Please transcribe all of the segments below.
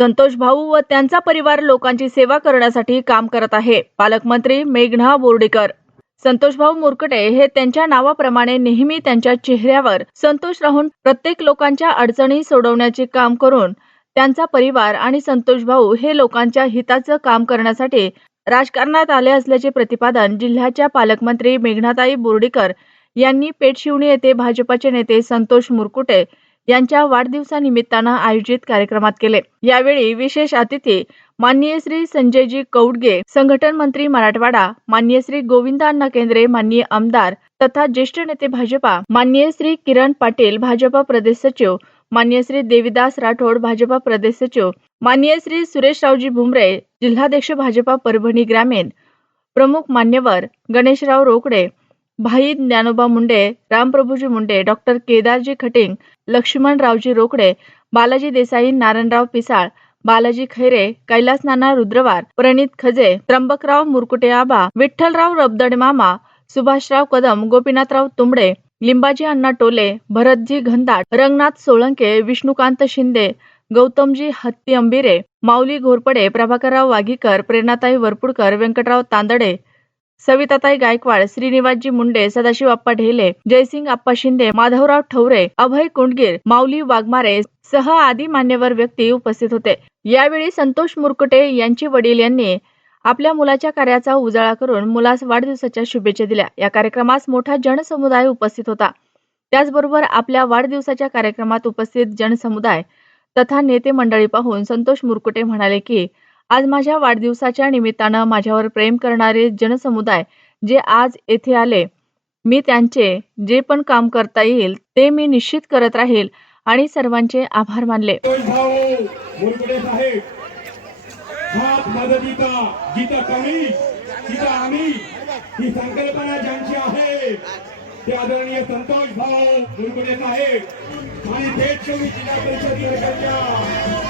संतोष भाऊ व त्यांचा परिवार लोकांची सेवा करण्यासाठी काम करत आहे. पालकमंत्री मेघना बोर्डीकर. संतोष भाऊ मुरकटे हे त्यांच्या नावाप्रमाणे नेहमी त्यांच्या चेहऱ्यावर संतोष राहून प्रत्येक लोकांच्या अडचणी सोडवण्याचे काम करून त्यांचा परिवार आणि संतोष भाऊ हे लोकांच्या हिताचं काम करण्यासाठी राजकारणात आले असल्याचे प्रतिपादन जिल्ह्याच्या पालकमंत्री मेघनाताई बोर्डीकर यांनी पेठशिवणी येथे भाजपचे नेते संतोष मुरकुटे यांच्या वाढदिवसानिमित्तानं आयोजित कार्यक्रमात केले. यावेळी विशेष अतिथी माननीय श्री संजयजी कौडगे संघटन मंत्री मराठवाडा माननीय श्री गोविंद अण्णा केंद्रे माननीय आमदार तथा ज्येष्ठ नेते भाजपा माननीय श्री किरण पाटील भाजपा प्रदेश सचिव माननीय श्री देविदास राठोड भाजपा प्रदेश सचिव माननीय श्री सुरेशरावजी भुमरे जिल्हाध्यक्ष भाजपा परभणी ग्रामीण प्रमुख मान्यवर गणेशराव रोकडे भाई ज्ञानोबा मुंडे रामप्रभूजी मुंडे डॉक्टर केदारजी खटिंग लक्ष्मणरावजी रोकडे बालाजी देसाई नारायणराव पिसाळ बालाजी खैरे कैलास नाना रुद्रवार प्रणित खजे त्र्यंबकराव मुरकुटे आबा विठ्ठलराव रबदडे मामा सुभाषराव कदम गोपीनाथराव तुंबडे लिंबाजी अण्णा टोले भरतजी घनदाट रंगनाथ सोळंके विष्णुकांत शिंदे गौतमजी हत्ती अंबिरे माऊली घोरपडे प्रभाकरराव वाघीकर प्रेरणाताई वरपुडकर व्यंकटराव तांदडे सविताताई गायकवाड श्रीनिवासजी मुंडे सदाशिव आप्पा ढेले जयसिंग आप्पा शिंदे माधवराव ठवरे अभय कुंडगीर माऊली वाघमारे सह आदी मान्यवर व्यक्ती उपस्थित होते. यावेळी संतोष मुरकुटे यांचे वडील यांनी आपल्या मुलाच्या कार्याचा उजाळा करून मुलास वाढदिवसाच्या शुभेच्छा दिल्या. या कार्यक्रमास मोठा जनसमुदाय उपस्थित होता. त्याचबरोबर आपल्या वाढदिवसाच्या कार्यक्रमात उपस्थित जनसमुदाय तथा नेते मंडळी पाहून संतोष मुरकुटे म्हणाले की आज माझ्या वाढदिवसाच्या निमित्तानं माझ्यावर प्रेम करणारे जनसमुदाय जे आज येथे आले मी त्यांचे जे पण काम करता येईल ते मी निश्चित करत राहील आणि सर्वांचे आभार मानले. ही संकल्पना ज्यांची आहे ते आदरणीय संतोष भाऊ मुरगुडे साहेब. आणि थेट शेवटी जिल्हा परिषद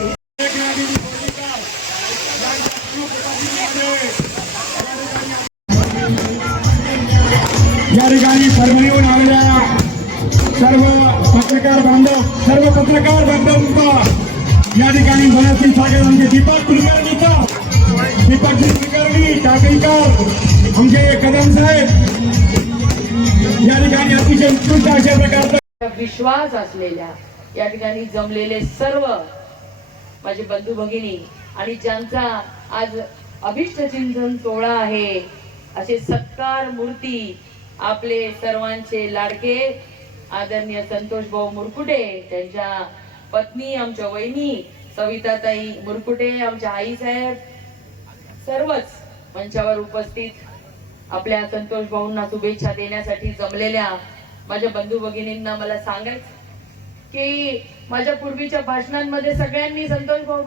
आमचे दीपक कुलकर्णीचा दीपकजी कुलकर्णी टाकळीकर आमचे म्हणजे कदम साहेब. या ठिकाणी अतिशय उत्कृष्ट अशा प्रकारचा विश्वास असलेल्या या ठिकाणी जमलेले सर्व माझे बंधू भगिनी आणि ज्यांचा आज अभिष्ट चिंतन सोहळा आहे असे सत्कार मूर्ती आपले सर्वांचे लाडके आदरणीय संतोष भाऊ मुरकुटे त्यांच्या पत्नी आमच्या वहिनी सविताताई मुरकुटे आमच्या आई साहेब सर्वच मंचावर उपस्थित आपल्या संतोष भाऊंना शुभेच्छा देण्यासाठी जमलेल्या माझ्या बंधू भगिनींना मला सांगायच की माझ्या पूर्वीच्या भाषणांमध्ये सगळ्यांनी संतोष भाऊ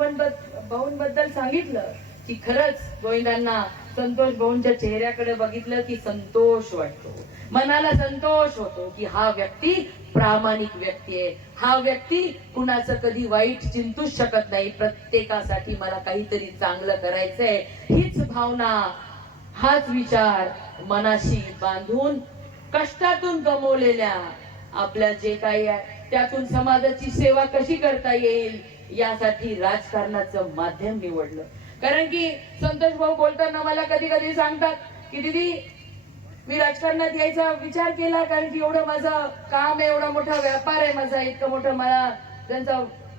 भाऊंबद्दल सांगितलं. की खरंच गोविंदांना संतोष भाऊंच्या चेहऱ्याकडे बघितलं की संतोष वाटतो. मनाला संतोष होतो की हा व्यक्ती प्रामाणिक व्यक्ती आहे. हा व्यक्ती कुणाचं कधी वाईट चिंतूच शकत नाही. प्रत्येकासाठी मला काहीतरी चांगलं करायचंय. हीच भावना हाच विचार मनाशी बांधून कष्टातून कमवलेल्या आपल्या जे काही आहे त्यातून समाजाची सेवा कशी करता येईल यासाठी राजकारणाचं माध्यम निवडलं. कारण की संतोष भाऊ बोलताना मला कधी कधी सांगतात की दिदी मी राजकारणात यायचा विचार केला कारण की एवढं माझं काम आहे एवढा मोठा व्यापार आहे माझा इतकं मोठं मला त्यांचा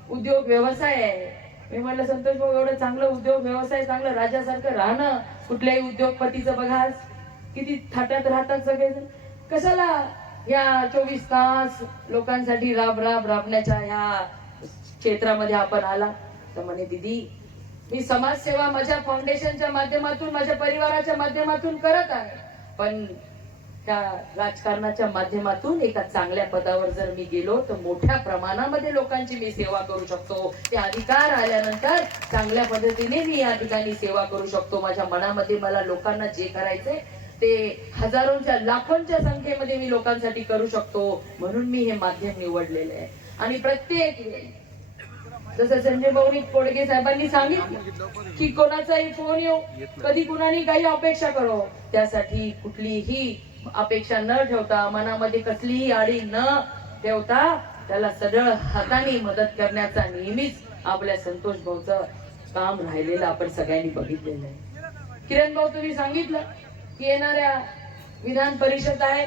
उद्योग व्यवसाय आहे. मी म्हटलं संतोष भाऊ एवढं चांगलं उद्योग व्यवसाय चांगलं राजासारखं राहणं कुठल्याही उद्योगपतीचं बघा किती थाटात राहतात सगळेजण कशाला या चोवीस तास लोकांसाठी राब राब राबण्याच्या ह्या क्षेत्रामध्ये आपण आला? तर म्हणे दिदी मी समाजसेवा माझ्या फाउंडेशनच्या माध्यमातून माझ्या परिवाराच्या माध्यमातून करत आहे. पण त्या राजकारणाच्या माध्यमातून एका चांगल्या पदावर जर मी गेलो तर मोठ्या प्रमाणामध्ये लोकांची मी सेवा करू शकतो. ते अधिकार आल्यानंतर चांगल्या पद्धतीने मी या ठिकाणी सेवा करू शकतो. माझ्या मनामध्ये मला लोकांना जे करायचंय ते हजारोंच्या लाखोंच्या संख्येमध्ये मी लोकांसाठी करू शकतो. म्हणून मी हे माध्यम निवडलेले आहे. आणि प्रत्येक जसं संजय भाऊनी कोडगे साहेबांनी सांगितलं की कोणाचाही फोन येऊ कधी कुणानी काही अपेक्षा करो. त्यासाठी कुठलीही अपेक्षा न ठेवता मनामध्ये कसलीही आडी न ठेवता त्याला सरळ हाताने मदत करण्याचा नेहमीच आपल्या संतोष भाऊच काम राहिलेलं आपण सगळ्यांनी बघितलेलं आहे. किरण भाऊ तुम्ही सांगितलं की येणाऱ्या विधान परिषद आहे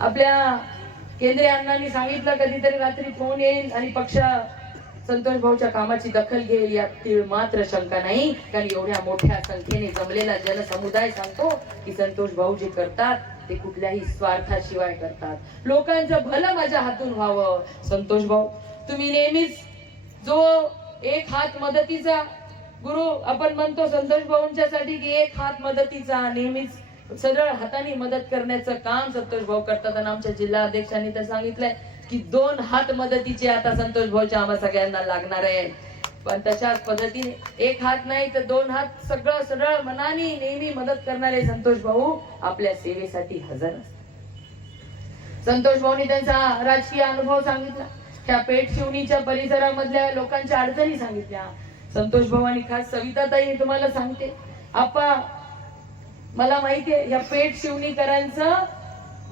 आपल्या केंद्रीय अण्णांनी सांगितलं कधीतरी रात्री फोन येईल आणि पक्ष संतोष भाऊच्या कामाची दखल घेईल यातील तीळ मात्र शंका नाही. कारण एवढ्या मोठ्या संख्येने जमलेला जनसमुदाय सांगतो की संतोष भाऊ जे करतात ते कुठल्याही स्वार्थाशिवाय करतात. लोकांचं भलं माझ्या हातून व्हावं. संतोष भाऊ तुम्ही नेहमीच जो एक हात मदतीचा गुरु आपण म्हणतो संतोष भाऊंच्यासाठी की एक हात मदतीचा नेहमीच सरळ हाताने मदत करण्याचं काम संतोष भाऊ करतात. आणि आमच्या जिल्हा अध्यक्षांनी तर सांगितलंय की दोन हात मदतीचे आता संतोष भाऊच्या आम्हा सगळ्यांना लागणार आहे. पण तशाच पद्धतीने एक हात नाही तर दोन हात सगळं सरळ मनाने नेहमी मदत करणारे संतोष भाऊ आपल्या सेवेसाठी हजर असतात. संतोष भाऊनी त्यांचा राजकीय अनुभव सांगितला. त्या पेठ शिवणीच्या परिसरामधल्या लोकांच्या अडचणी सांगितल्या. संतोष भाऊ आणि खास सविताताई तुम्हाला सांगते. आपा मला माहितीये या पेठ शिवणीकरांचं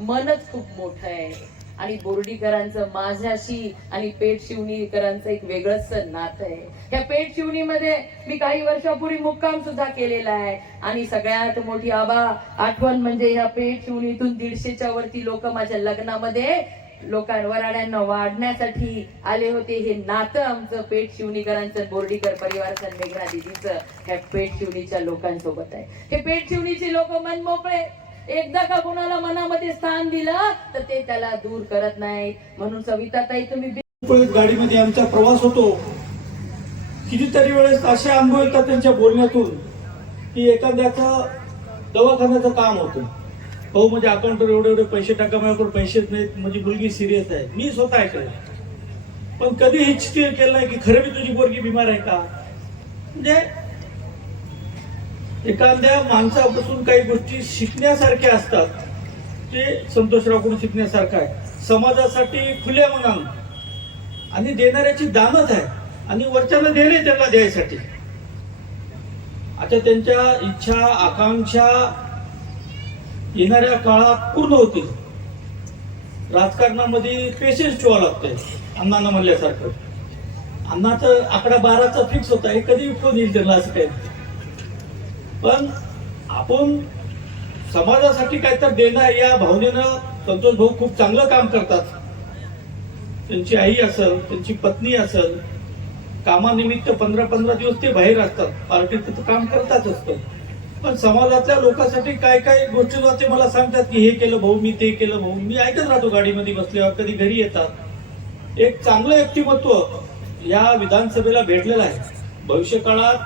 मनच खूप मोठं आहे. आणि बोर्डीकरांचं माझ्याशी आणि पेठ शिवणीकरांचं एक वेगळंच नातं आहे. या पेठ शिवणीमध्ये मी काही वर्षापूर्वी मुक्काम सुद्धा केलेला आहे. आणि सगळ्यात मोठी आबा आठवण म्हणजे या पेठ शिवणीतून दीडशेच्या वरती लोक माझ्या लग्नामध्ये लोकां वराड्यांना वाढण्यासाठी आले होते हे नातं आमचं. पेठ शिवणीकरांचं बोर्डीकर परिवार संमेघना दिदीचं. ह्या पेठ शिवणीच्या लोकांसोबत आहे. हे पेठ शिवणीचे लोक मनमोकळे एकदा का कोणाला मनामध्ये स्थान दिलं तर ते त्याला दूर करत नाही म्हणून सविताताई तुम्ही गाडीमध्ये आमचा प्रवास होतो. कितीतरी वेळेस असे अनुभव येतात त्यांच्या बोलण्यातून की एखाद्याचं दवाखान्याचं काम होतं. भाऊ म्हणजे अकाउंटवर एवढे एवढे पैसे टाका माझ्याकडे पैसेच नाहीत माझी मुलगी सिरियस आहे. मी स्वतः ऐकलं पण कधी हिचकी केलं नाही की खरं मी तुझी पोरगी बिमार आहे का? म्हणजे एखाद्या माणसापासून काही गोष्टी शिकण्यासारख्या असतात ते संतोषरावकडून शिकण्यासारखं आहे. समाजासाठी खुल्या मनानं. आणि देणाऱ्याची दानच आहे. आणि वरच्यानं दिले त्यांना द्यायसाठी. आता त्यांच्या इच्छा आकांक्षा येणाऱ्या काळात पूर्ण होतील. राजकारणामध्ये पेशन्स ठेवावं लागतंय अण्णांना म्हणल्यासारखं. अण्णाचं आकडा बाराचा फिक्स होता हे कधी फोन येईल त्यांना असं काय पण आपण समाजासाठी काय तर देणं या भावनेनं संतोष भाऊ खूप चांगलं काम करतात. त्यांची आई असेल त्यांची पत्नी असेल कामानिमित्त पंधरा पंधरा दिवस ते बाहेर असतात. पार्टीचं तर काम करतात असतं पण समाजातल्या लोकांसाठी काय काय गोष्टी ते मला सांगतात की हे केलं भाऊ मी ते केलं भाऊ. मी ऐकत राहतो गाडीमध्ये बसल्यावर कधी घरी येतात. एक चांगलं व्यक्तिमत्व या विधानसभेला भेटलेलं आहे. भविष्य काळात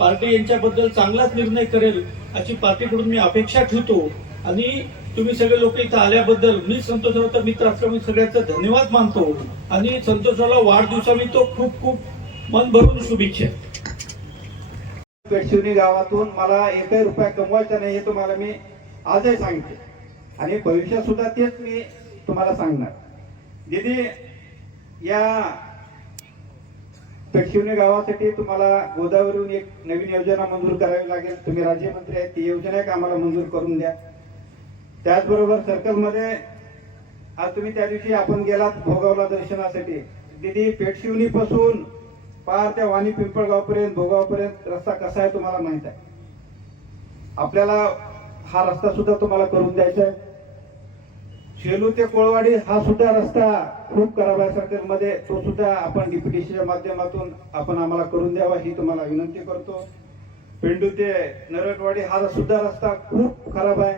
पार्टी यांच्याबद्दल चांगलाच निर्णय करेल अशी पार्टीकडून मी अपेक्षा ठेवतो. आणि तुम्ही सगळे लोक इथं आल्याबद्दल मी संतोषरावचा मित्र असल्यामुळे सगळ्यांचा धन्यवाद मानतो. आणि संतोषरावला वाढदिवसा मी तो खूप खूप मन भरून शुभेच्छा. पेटशिवनी गावातून मला एकही रुपया कमवायचा नाही हे तुम्हाला मी आजही सांगते. आणि भविष्यात सुद्धा तेच मी तुम्हाला सांगणार. दिदी या पेटशिवनी गावासाठी तुम्हाला गोदावरीहून एक नवीन योजना मंजूर करावी लागेल. तुम्ही राज्यमंत्री आहेत ती योजना एक आम्हाला मंजूर करून द्या. त्याचबरोबर सर्कलमध्ये आज तुम्ही त्या दिवशी आपण गेलात भोगावला दर्शनासाठी. दिदी पेटशिवनीपासून पार त्या वाणी पिंपळगाव पर्यंत भोगावपर्यंत रस्ता कसा आहे तुम्हाला माहीत आहे? आपल्याला हा रस्ता सुद्धा तुम्हाला करून द्यायचा आहे. शेलू ते कोळवाडी हा सुद्धा रस्ता खूप खराब आहे. सर्कल तो सुद्धा आपण डीपीटीसीच्या माध्यमातून आपण आम्हाला करून द्यावा ही तुम्हाला विनंती करतो. पेंडू ते नरटवाडी हा सुद्धा रस्ता खूप खराब आहे.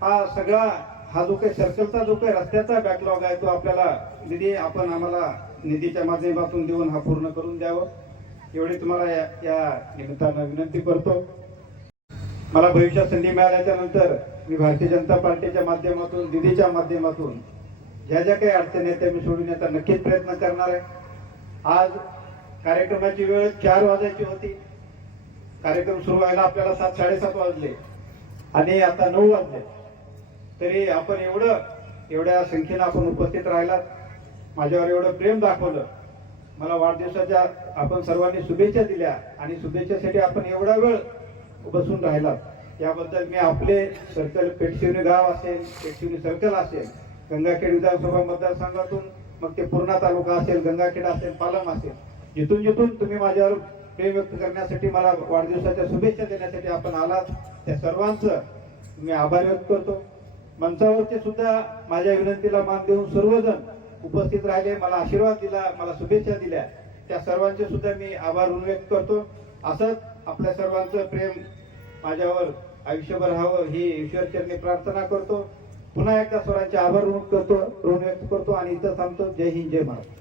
हा सगळा हा जो काही सर्कलचा जो काही रस्त्याचा बॅकलॉग आहे तो आपल्याला निधी आपण आम्हाला निधीच्या माध्यमातून देऊन हा पूर्ण करून द्यावं. एवढी तुम्हाला या या निमित्तानं विनंती करतो. मला भविष्यात संधी मिळाल्याच्या नंतर मी भारतीय जनता पार्टीच्या माध्यमातून निधीच्या माध्यमातून ज्या ज्या काही अडचणी आहेत त्या मी सोडविण्याचा नक्कीच प्रयत्न करणार आहे. आज कार्यक्रमाची वेळ चार वाजायची होती. कार्यक्रम सुरू व्हायला आपल्याला सात साडेसात वाजले आणि आता नऊ वाजले. तरी आपण एवढं एवढ्या संख्येनं आपण उपस्थित राहिलात. माझ्यावर एवढं प्रेम दाखवलं. मला वाढदिवसाच्या आपण सर्वांनी शुभेच्छा दिल्या आणि शुभेच्छेसाठी आपण एवढा वेळ बसून राहिला. याबद्दल मी आपले सर्कल पेटशिवनी गाव असेल पेटशिवनी सर्कल असेल गंगाखेड विधानसभा मतदारसंघातून मग ते पूर्णा तालुका असेल गंगाखेड असेल पालम असेल. जिथून जिथून तुम्ही माझ्यावर प्रेम व्यक्त करण्यासाठी मला वाढदिवसाच्या शुभेच्छा देण्यासाठी आपण आलात त्या सर्वांचं मी आभार व्यक्त करतो. मंचावरती सुद्धा माझ्या विनंतीला मान देऊन सर्वजण उपस्थित राहिले मला आशीर्वाद दिला मला शुभेच्छा दिल्या. त्या सर्वांचे सुद्धा मी आभार व्यक्त करतो. असंच आपल्या सर्वांचं प्रेम माझ्यावर आयुष्यभर राहावं ही ईश्वरचरणी प्रार्थना करतो. पुन्हा एकदा स्वरांचे आभार ऋण करतो ऋण व्यक्त करतो आणि इथं थांबतो. जय हिंद जय महाराज